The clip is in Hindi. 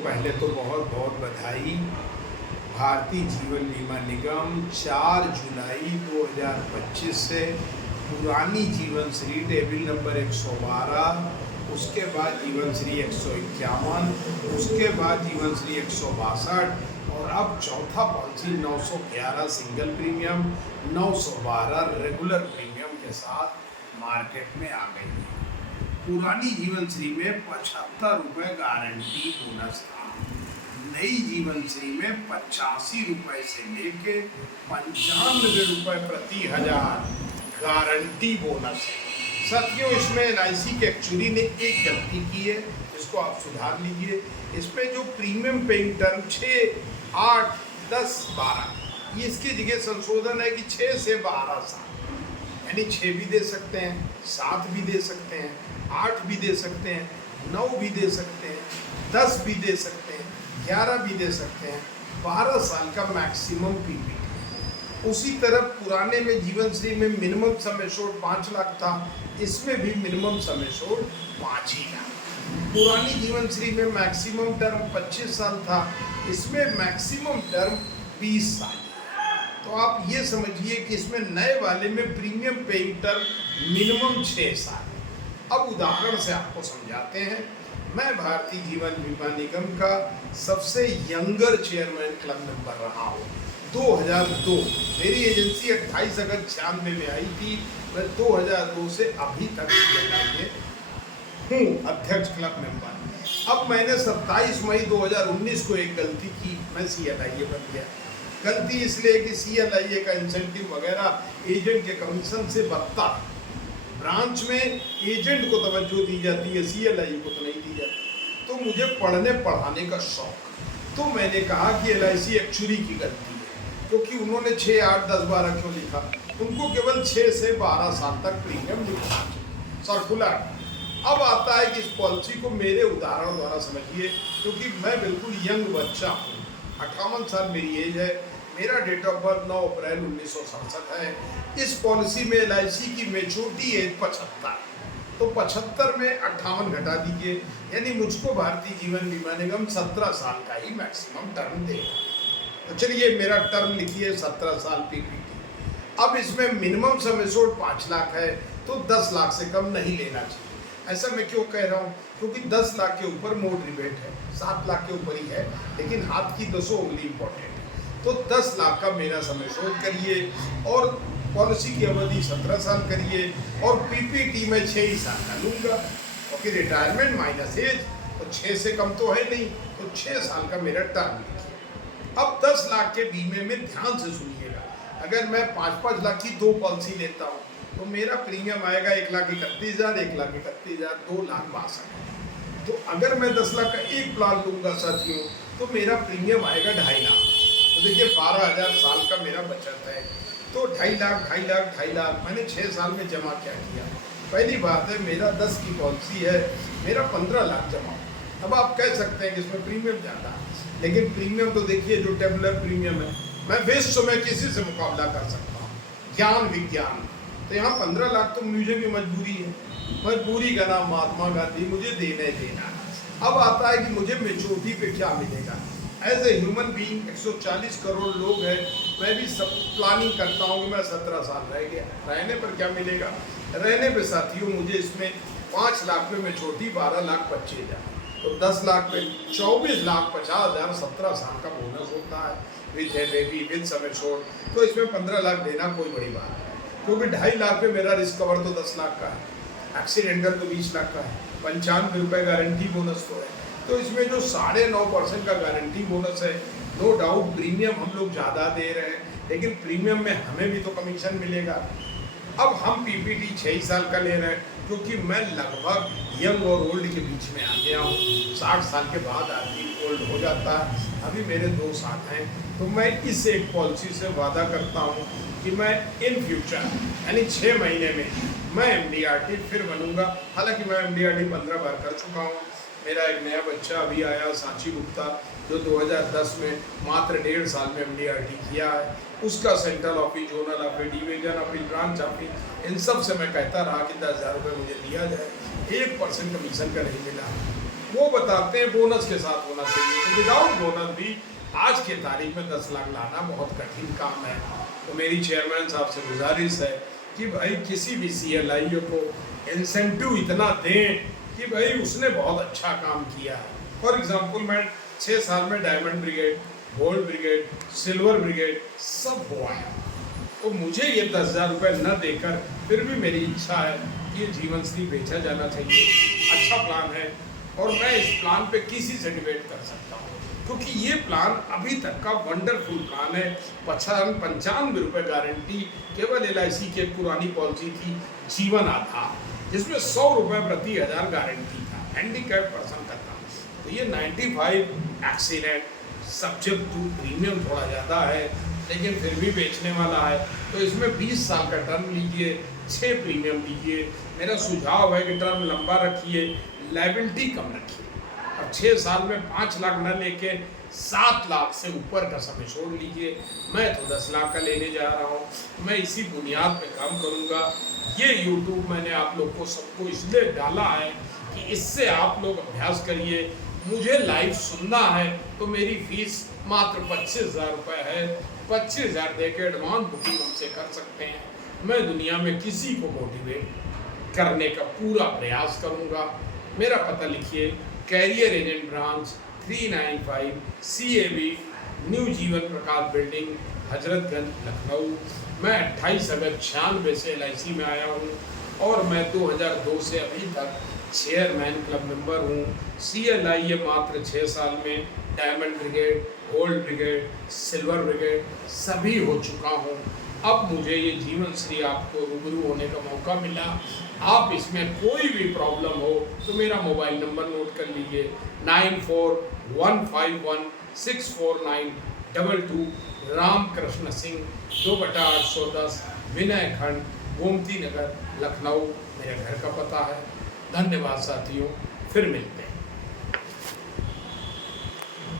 पहले तो बहुत बहुत बधाई। भारतीय जीवन बीमा निगम 4 जुलाई 2025 से पुरानी जीवन श्री टेबल नंबर 112, उसके बाद जीवन श्री 151, उसके बाद जीवन श्री 162 और अब चौथा policy 911 single premium, 912 regular premium के साथ मार्केट में आ गई है। पुरानी जीवन श्री में 75 रुपये गारंटी बोनस था, नई जीवन श्री में 85 रुपये से लेके 95 रुपये प्रति हजार गारंटी बोनस है। साथियों, इसमें LIC के एक्चुअली ने एक गलती की है, इसको आप सुधार लीजिए। इसमें जो प्रीमियम पेइंग टर्म 6, 8, 10, 12, ये इसकी जगह संशोधन है कि 6 से 12 साल, यानी 6 भी दे सकते हैं, 7 भी दे सकते हैं, 8 भी दे सकते हैं, 9 भी दे सकते हैं, 10 भी दे सकते हैं, 11 भी दे सकते हैं, 12 साल का मैक्सिमम पीपीटी। उसी तरह पुराने में जीवन श्री में मिनिमम सम एश्योर्ड 5 लाख था, इसमें भी मिनिमम सम एश्योर्ड 5 ही लाख। पुरानी जीवन श्री में मैक्सिमम टर्म 25 साल था, इसमें मैक्सिमम टर्म 20 साल। तो आप ये समझिए कि इसमें नए वाले में प्रीमियम पेइंग टर्म मिनिमम 6 साल। अब उदाहरण से आपको समझाते हैं। मैं भारतीय जीवन बीमा निगम का सबसे यंगर चेयरमैन क्लब मेंबर रहा हूँ 2002। मेरी एजेंसी 28 अगस्त 96 में आई थी। मैं 2002 से अभी तक CLIA हूँ अध्यक्ष क्लब मेंबर। अब मैंने 27 मई 2019 को एक गलती की, मैं CLIA बन गया। गलती इसलिए कि CLIA का इंसेंटिव वगैरह एजेंट के कमीशन से बदतर। ब्रांच में एजेंट को तवज्जो दी जाती है, CLIA को तो नहीं दी जाती। तो मुझे पढ़ने पढ़ाने का शौक, तो मैंने कहा कि LIC एक्चुअली की गलती है, क्योंकि उन्होंने 6, 8, 10, 12 क्यों लिखा? उनको केवल 6 से 12 साल तक प्रीमियम लिखना सर्कुलर। अब आता है कि इस पॉलिसी को मेरे उदाहरण द्वारा समझिए, क्योंकि मैं बिल्कुल यंग बच्चा हूँ, 58 साल मेरी एज है, मेरा डेट ऑफ बर्थ 9 अप्रैल 1967 है। इस पॉलिसी में LIC की मेच्योरिटी एज 75, तो 75 में 58 घटा दीजिए, यानी मुझको भारतीय जीवन बीमा निगम 17 साल का ही मैक्सिमम टर्म देगा। तो चलिए मेरा टर्म लिखिए 17 साल पीपीटी। अब इसमें मिनिमम सम एश्योर्ड 5 लाख है, तो 10 लाख से कम नहीं लेना चाहिए। ऐसा मैं क्यों कह रहा हूँ? क्योंकि 10 लाख के ऊपर मोड रिबेट है, 7 लाख के ऊपर ही है, लेकिन हाथ की 10 उंगली इंपॉर्टेंट है। तो 10 लाख का मेरा सम एश्योर्ड करिए और पॉलिसी की अवधि 17 साल करिए और पीपीटी में 6 ही साल का लूँगा, क्योंकि रिटायरमेंट माइनस एज, तो 6 से कम तो है नहीं, तो 6 साल का मेरा टर्म लिखिए। अब 10 लाख के बीमे में ध्यान से सुनिएगा, अगर मैं 5-5 लाख की 2 पॉलिसी लेता हूँ तो मेरा प्रीमियम आएगा 1,31,000, 1,31,000, 2,62,000। तो अगर मैं 10 लाख का एक प्लान लूँगा साथियों, तो मेरा प्रीमियम आएगा 2.5 लाख। तो देखिए 12,000 साल का मेरा बचत है, तो 2.5 लाख, 2.5 लाख, 2.5 लाख मैंने 6 साल में जमा क्या किया? पहली बात है, मेरा 10 की पॉलिसी है, मेरा 15 लाख जमा। अब आप कह सकते हैं कि इसमें प्रीमियम ज़्यादा है, लेकिन प्रीमियम तो देखिए जो टेबुलर प्रीमियम है, मैं विश्व में किसी से मुकाबला कर सकता हूँ, ज्ञान विज्ञान। तो यहाँ 15 लाख तो मुझे भी मजबूरी है, मजबूरी का नाम महात्मा गांधी, मुझे देना ही देना है। अब आता है कि मुझे मेच्योरिटी पे क्या मिलेगा। As a human being 140 crore लोग हैं, मैं भी सब प्लानिंग करता हूँ कि मैं 17 साल रह गया, रहने पर क्या मिलेगा? रहने पे साथियों मुझे इसमें 5 लाख में मेच्योरिटी 12,25,000, तो 10 लाख पे 24,50,000 17 साल का बोनस होता है with baby with sum assured. तो इसमें 15 लाख देना कोई बड़ी बात है, क्योंकि 2.5 लाख पे मेरा रिस्क कवर तो 10 लाख का है, एक्सीडेंटल तो 20 लाख का है, 95 रुपये गारंटी बोनस तो है। तो इसमें जो 9.5% का गारंटी बोनस है, नो डाउट प्रीमियम हम लोग ज़्यादा दे रहे हैं, लेकिन प्रीमियम में हमें भी तो कमीशन मिलेगा। अब हम पीपीटी 6 ही साल का ले रहे हैं, क्योंकि मैं लगभग यंग और ओल्ड के बीच में आ गया हूँ। 60 साल के बाद आदमी ओल्ड हो जाता है। अभी मेरे 2 साथ हैं, तो मैं इस एक पॉलिसी से वादा करता हूँ कि मैं इन फ्यूचर यानी 6 महीने में मैं MDRT फिर बनूंगा। हालांकि मैं MDRT 15 बार कर चुका हूँ। मेरा एक नया बच्चा अभी आया सांची गुप्ता, जो 2010 में मात्र 1.5 साल में MDRT किया है। उसका central office, zonal office, division office, branch office, इन सब से मैं कहता रहा कि 10,000 रुपये मुझे दिया जाए। 1% कमीशन का नहीं मिला। वो बताते हैं बोनस के साथ होना चाहिए। तो विदाउट बोनस भी आज के तारीख में 10 लाख लाना बहुत कठिन काम है। तो मेरी चेयरमैन साहब से गुजारिश है कि भाई किसी भी CLIO को इंसेंटिव इतना दें कि भाई उसने बहुत अच्छा काम किया है। फॉर एग्जाम्पल मैं 6 साल में diamond brigade, gold brigade, silver brigade सब हुआ है। तो मुझे ये 10,000 रुपये न देकर फिर भी मेरी इच्छा है कि ये जीवन श्री बेचा जाना चाहिए। अच्छा प्लान है और मैं इस प्लान पे किसी से डिबेट कर सकता हूँ, क्योंकि ये प्लान अभी तक का वंडरफुल प्लान है। 95 रुपये गारंटी केवल LIC की पुरानी पॉलिसी थी जीवन आधार, जिसमें 100 रुपये प्रति 1000 गारंटी था, हैंडीकैप पर्सन का था। तो ये 95 एक्सीडेंट सब्जेक्ट टू प्रीमियम थोड़ा ज़्यादा है, लेकिन फिर भी बेचने वाला है। तो इसमें 20 साल का टर्म लीजिए, 6 प्रीमियम लीजिए। मेरा सुझाव है कि टर्म लंबा रखिए, लायबिलिटी कम रखिए। अब 6 साल में 5 लाख न लेके 7 लाख से ऊपर का समय छोड़ लीजिए। मैं तो 10 लाख का लेने जा रहा हूँ। मैं इसी बुनियाद पे काम करूँगा। ये YouTube मैंने आप लोग को सबको इसलिए डाला है कि इससे आप लोग अभ्यास करिए। मुझे लाइव सुनना है तो मेरी फीस मात्र 25,000 रुपये है। 25,000 दे के एडवांस बुकिंग हमसे कर सकते हैं। मैं दुनिया में किसी को मोटिवेट करने का पूरा प्रयास करूंगा। मेरा पता लिखिए, career agent branch 395 CAB new Jeevan Prakash building, Hazratganj, Lucknow. मैं 28 अगस्त 96 से LIC में आया हूँ और मैं 2002 से अभी तक चेयरमैन क्लब मेंबर हूँ। CLIA मात्र 6 साल में diamond brigade, gold brigade, silver brigade सभी हो चुका हूँ। अब मुझे ये जीवन श्री आपको रूबरू होने का मौका मिला। आप इसमें कोई भी प्रॉब्लम हो तो मेरा मोबाइल नंबर नोट कर लीजिए, 9415164922। रामकृष्ण सिंह, 2/810 विनय खंड, गोमती नगर, लखनऊ मेरे घर का पता है। धन्यवाद साथियों, फिर मिलते हैं।